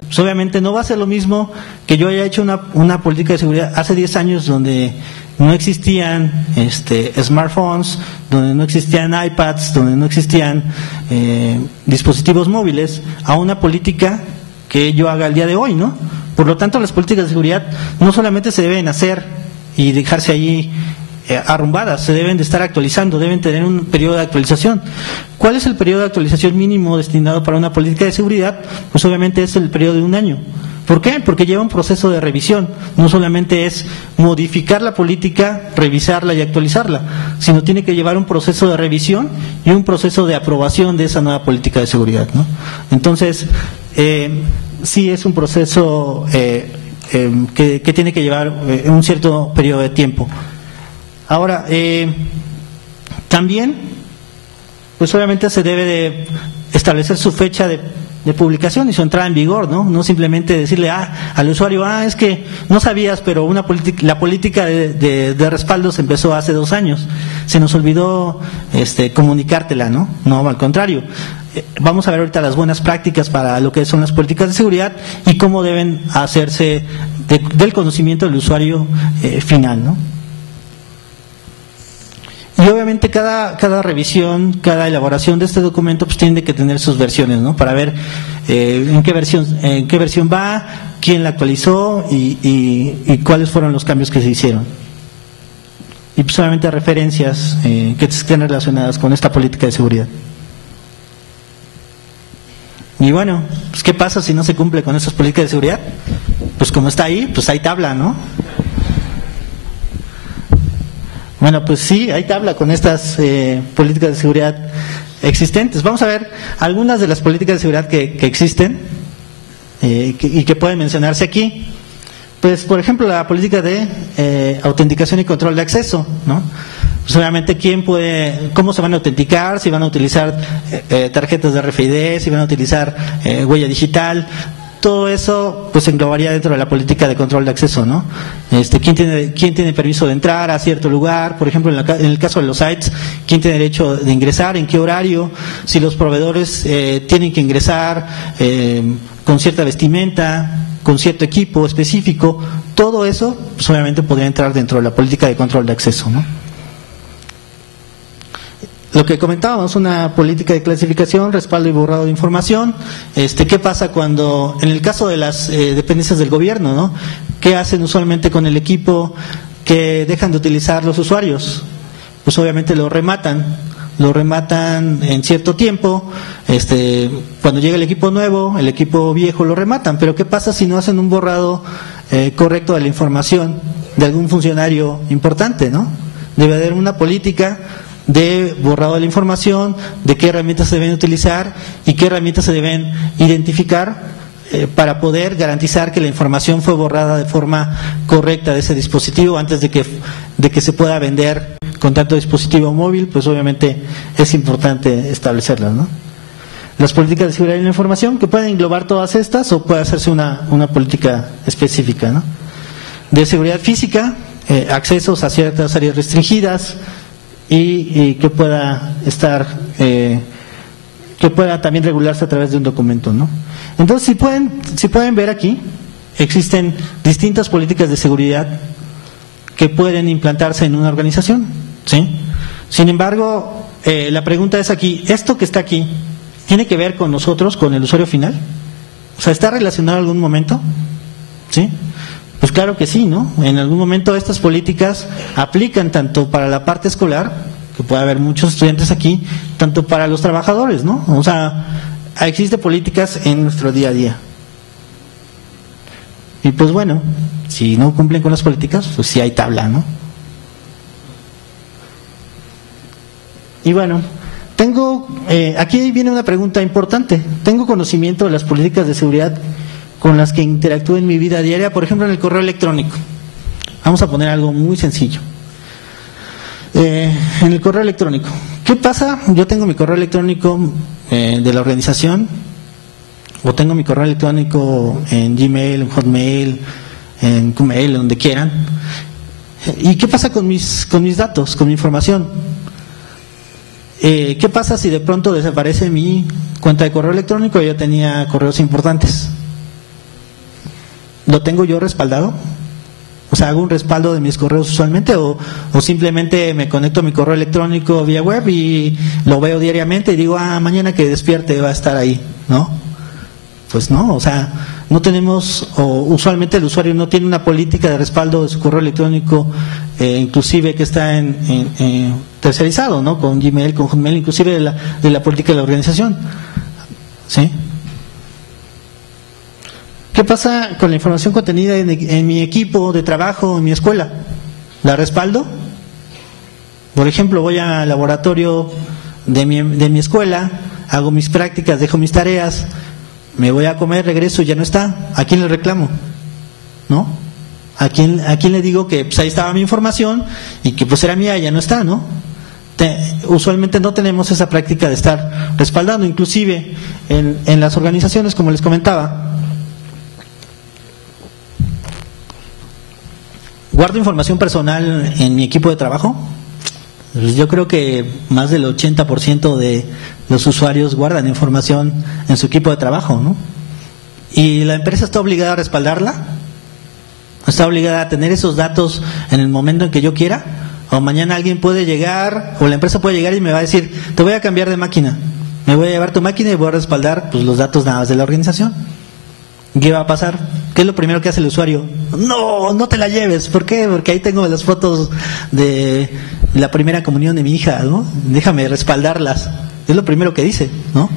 Pues obviamente no va a ser lo mismo que yo haya hecho una política de seguridad hace 10 años donde no existían smartphones, donde no existían iPads, donde no existían dispositivos móviles, a una política que yo haga el día de hoy, ¿no? Por lo tanto, las políticas de seguridad no solamente se deben hacer y dejarse allí arrumbadas, se deben de estar actualizando, deben tener un periodo de actualización. ¿Cuál es el periodo de actualización mínimo destinado para una política de seguridad? Pues obviamente es el periodo de un año. ¿Por qué? Porque lleva un proceso de revisión. No solamente es modificar la política, revisarla y actualizarla, sino tiene que llevar un proceso de revisión y un proceso de aprobación de esa nueva política de seguridad, ¿no? Entonces, sí es un proceso que tiene que llevar un cierto periodo de tiempo. Ahora, también, pues obviamente se debe de establecer su fecha de publicación y su entrada en vigor, ¿no? No simplemente decirle al usuario, es que no sabías, pero la política de respaldos empezó hace 2 años. Se nos olvidó comunicártela, ¿no? No, al contrario. Vamos a ver ahorita las buenas prácticas para lo que son las políticas de seguridad y cómo deben hacerse del conocimiento del usuario final, ¿no? Y obviamente cada revisión, cada elaboración de este documento pues tiene que tener sus versiones, ¿no? Para ver en qué versión va, quién la actualizó y cuáles fueron los cambios que se hicieron. Y pues obviamente referencias que estén relacionadas con esta política de seguridad. Y bueno, pues ¿qué pasa si no se cumple con esas políticas de seguridad? Pues como está ahí, pues hay tabla, ¿no? Bueno, pues sí, hay tabla con estas políticas de seguridad existentes. Vamos a ver algunas de las políticas de seguridad que existen y que pueden mencionarse aquí. Pues, por ejemplo, la política de autenticación y control de acceso, ¿no? Pues obviamente, cómo se van a autenticar, si van a utilizar tarjetas de RFID, si van a utilizar huella digital. Todo eso pues englobaría dentro de la política de control de acceso, ¿no? ¿Quién tiene permiso de entrar a cierto lugar? Por ejemplo, en el caso de los sites, ¿quién tiene derecho de ingresar? ¿En qué horario? Si los proveedores tienen que ingresar con cierta vestimenta, con cierto equipo específico, todo eso pues obviamente podría entrar dentro de la política de control de acceso, ¿no? Lo que comentábamos, una política de clasificación, respaldo y borrado de información. ¿Qué pasa cuando, en el caso de las dependencias del gobierno, ¿no? ¿Qué hacen usualmente con el equipo que dejan de utilizar los usuarios? Pues obviamente lo rematan en cierto tiempo. Cuando llega el equipo nuevo, el equipo viejo lo rematan. Pero ¿qué pasa si no hacen un borrado correcto de la información de algún funcionario importante, ¿no? Debe haber una política de borrado de la información, de qué herramientas se deben utilizar y qué herramientas se deben identificar para poder garantizar que la información fue borrada de forma correcta de ese dispositivo antes de que se pueda vender con tanto dispositivo móvil. Pues obviamente es importante establecerlas, ¿no? Las políticas de seguridad de la información, que pueden englobar todas estas o puede hacerse una política específica, ¿no? De seguridad física, accesos a ciertas áreas restringidas, y que pueda que pueda también regularse a través de un documento, ¿no? Entonces, si pueden ver aquí, existen distintas políticas de seguridad que pueden implantarse en una organización, ¿sí? Sin embargo, la pregunta es aquí, ¿esto que está aquí tiene que ver con nosotros, con el usuario final? O sea, ¿está relacionado en algún momento? ¿Sí? Pues claro que sí, ¿no? En algún momento estas políticas aplican tanto para la parte escolar, que puede haber muchos estudiantes aquí, tanto para los trabajadores, ¿no? O sea, existen políticas en nuestro día a día. Y pues bueno, si no cumplen con las políticas, pues sí hay tabla, ¿no? Y bueno, aquí viene una pregunta importante. ¿Tengo conocimiento de las políticas de seguridad con las que interactúo en mi vida diaria? Por ejemplo, en el correo electrónico. Vamos a poner algo muy sencillo. En el correo electrónico, ¿qué pasa? Yo tengo mi correo electrónico de la organización, o tengo mi correo electrónico en Gmail, en Hotmail, en Qmail, donde quieran. ¿Y qué pasa con mis datos, con mi información? ¿Qué pasa si de pronto desaparece mi cuenta de correo electrónico y yo tenía correos importantes? ¿lo tengo yo respaldado? O sea, ¿hago un respaldo de mis correos usualmente o simplemente me conecto a mi correo electrónico vía web y lo veo diariamente y digo, mañana que despierte va a estar ahí, ¿no? Pues no, o sea, no tenemos, o usualmente el usuario no tiene una política de respaldo de su correo electrónico, inclusive que está en tercerizado, ¿no? Con Gmail, con Hotmail, inclusive de la política de la organización, ¿sí? ¿Qué pasa con la información contenida en mi equipo de trabajo, en mi escuela? ¿La respaldo? Por ejemplo, voy al laboratorio de mi escuela, hago mis prácticas, dejo mis tareas, me voy a comer, regreso y ya no está. ¿A quién le reclamo? ¿No? ¿A quién le digo que pues ahí estaba mi información y que pues era mía y ya no está, ¿no? Usualmente no tenemos esa práctica de estar respaldando, inclusive en las organizaciones, como les comentaba. ¿Guardo información personal en mi equipo de trabajo? Pues yo creo que más del 80% de los usuarios guardan información en su equipo de trabajo, ¿no? ¿Y la empresa está obligada a respaldarla? ¿Está obligada a tener esos datos en el momento en que yo quiera? ¿O mañana alguien puede llegar, o la empresa puede llegar y me va a decir, te voy a cambiar de máquina, me voy a llevar tu máquina y voy a respaldar pues los datos nada más de la organización? ¿Qué va a pasar? ¿Qué es lo primero que hace el usuario? No te la lleves. ¿Por qué? Porque ahí tengo las fotos de la primera comunión de mi hija, ¿no? Déjame respaldarlas. Es lo primero que dice, ¿no?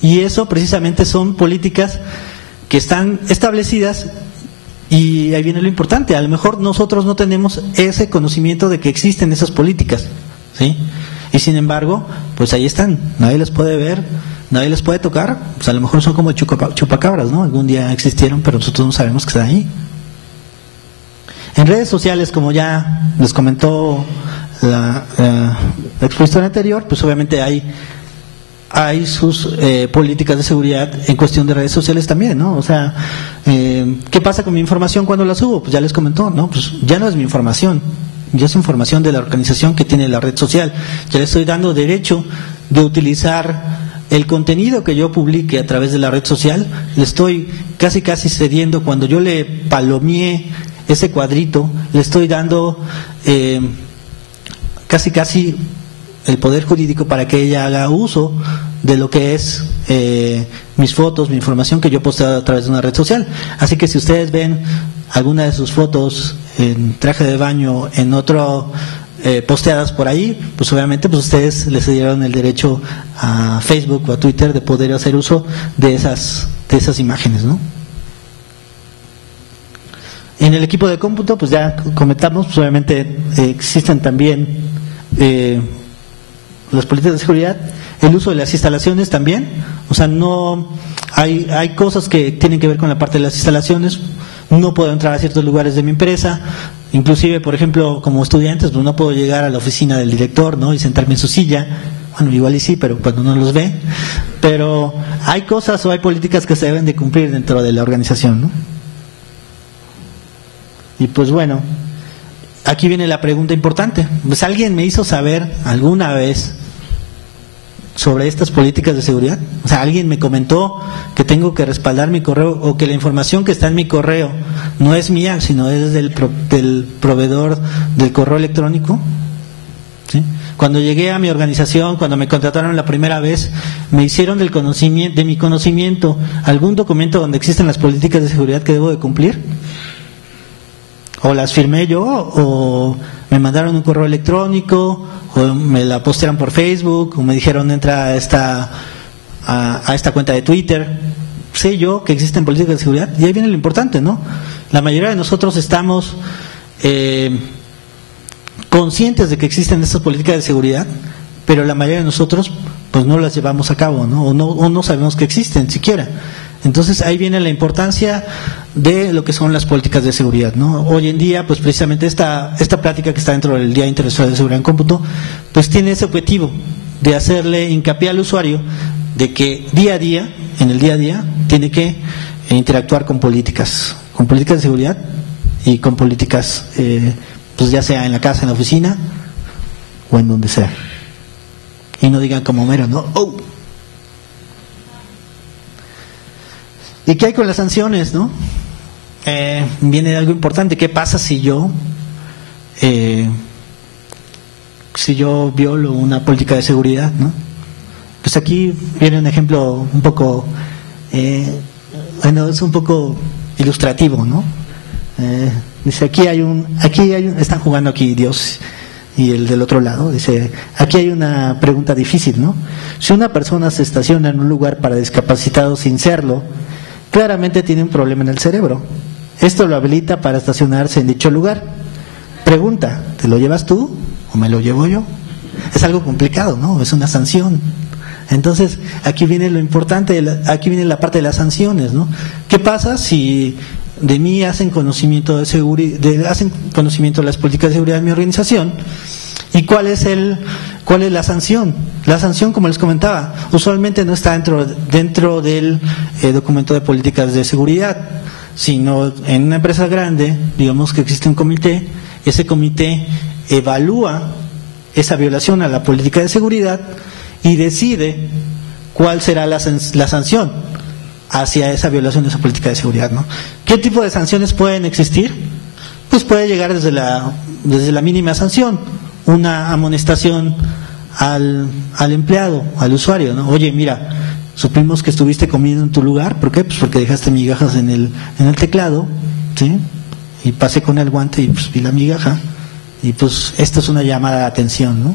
Y eso precisamente son políticas que están establecidas y ahí viene lo importante. A lo mejor nosotros no tenemos ese conocimiento de que existen esas políticas, ¿sí? Y sin embargo, pues ahí están. Nadie las puede ver, nadie les puede tocar, pues a lo mejor son como chupacabras, ¿no? Algún día existieron, pero nosotros no sabemos que están ahí. En redes sociales, como ya les comentó la exposición anterior, pues obviamente hay sus políticas de seguridad en cuestión de redes sociales también, ¿no? O sea, ¿qué pasa con mi información cuando la subo? Pues ya les comentó, ¿no? Pues ya no es mi información, ya es información de la organización que tiene la red social. Ya le estoy dando derecho de utilizar el contenido que yo publique a través de la red social. Le estoy casi cediendo. Cuando yo le palomeé ese cuadrito, le estoy dando casi el poder jurídico para que ella haga uso de lo que es mis fotos, mi información que yo posteo a través de una red social. Así que si ustedes ven alguna de sus fotos en traje de baño, en otro posteadas por ahí, pues obviamente pues ustedes les dieron el derecho a Facebook o a Twitter de poder hacer uso de esas imágenes, ¿no? En el equipo de cómputo, pues ya comentamos, pues obviamente existen también las políticas de seguridad, el uso de las instalaciones también. O sea, no hay cosas que tienen que ver con la parte de las instalaciones. No puedo entrar a ciertos lugares de mi empresa, inclusive, por ejemplo, como estudiantes, pues no puedo llegar a la oficina del director, ¿no? Y sentarme en su silla. Bueno, igual y sí, pero cuando no los ve. Pero hay cosas o hay políticas que se deben de cumplir dentro de la organización, ¿no? Y pues bueno, aquí viene la pregunta importante. Pues ¿alguien me hizo saber alguna vez sobre estas políticas de seguridad? O sea, ¿alguien me comentó que tengo que respaldar mi correo o que la información que está en mi correo no es mía, sino es del proveedor del correo electrónico? ¿Sí? Cuando llegué a mi organización, cuando me contrataron la primera vez, me hicieron de mi conocimiento algún documento donde existen las políticas de seguridad que debo de cumplir. O las firmé yo, o me mandaron un correo electrónico, o me la postearon por Facebook, o me dijeron entra a esta cuenta de Twitter. Sé yo que existen políticas de seguridad, y ahí viene lo importante, ¿no? La mayoría de nosotros estamos conscientes de que existen estas políticas de seguridad, pero la mayoría de nosotros pues no las llevamos a cabo, ¿no? O no sabemos que existen siquiera. Entonces ahí viene la importancia de lo que son las políticas de seguridad, ¿no? Hoy en día, pues precisamente esta plática que está dentro del Día Internacional de Seguridad en Cómputo, pues tiene ese objetivo de hacerle hincapié al usuario de que día a día, en el día a día, tiene que interactuar con políticas de seguridad y con políticas, pues ya sea en la casa, en la oficina o en donde sea. Y no digan como Homero, ¿no? ¡Oh! ¿Y qué hay con las sanciones, no? viene algo importante. ¿Qué pasa si yo violo una política de seguridad, ¿no? Pues aquí viene un ejemplo un poco, es un poco ilustrativo, ¿no? Dice, están jugando aquí Dios y el del otro lado. Dice, aquí hay una pregunta difícil, ¿no? Si una persona se estaciona en un lugar para discapacitados sin serlo, claramente tiene un problema en el cerebro. Esto lo habilita para estacionarse en dicho lugar. Pregunta, ¿te lo llevas tú o me lo llevo yo? Es algo complicado, ¿no? Es una sanción. Entonces, aquí viene lo importante, aquí viene la parte de las sanciones, ¿no? ¿Qué pasa si de mí hacen conocimiento de las políticas de seguridad de mi organización? ¿Y cuál es la sanción? La sanción, como les comentaba, usualmente no está dentro del documento de políticas de seguridad, sino en una empresa grande, digamos que existe un comité, ese comité evalúa esa violación a la política de seguridad y decide cuál será la sanción hacia esa violación de esa política de seguridad, ¿no? ¿Qué tipo de sanciones pueden existir? Pues puede llegar desde la mínima sanción, una amonestación al empleado, al usuario, ¿no? Oye, mira, supimos que estuviste comiendo en tu lugar, ¿por qué? Pues porque dejaste migajas en el teclado, ¿sí? Y pasé con el guante y pues vi la migaja, y pues esto es una llamada de atención, ¿no?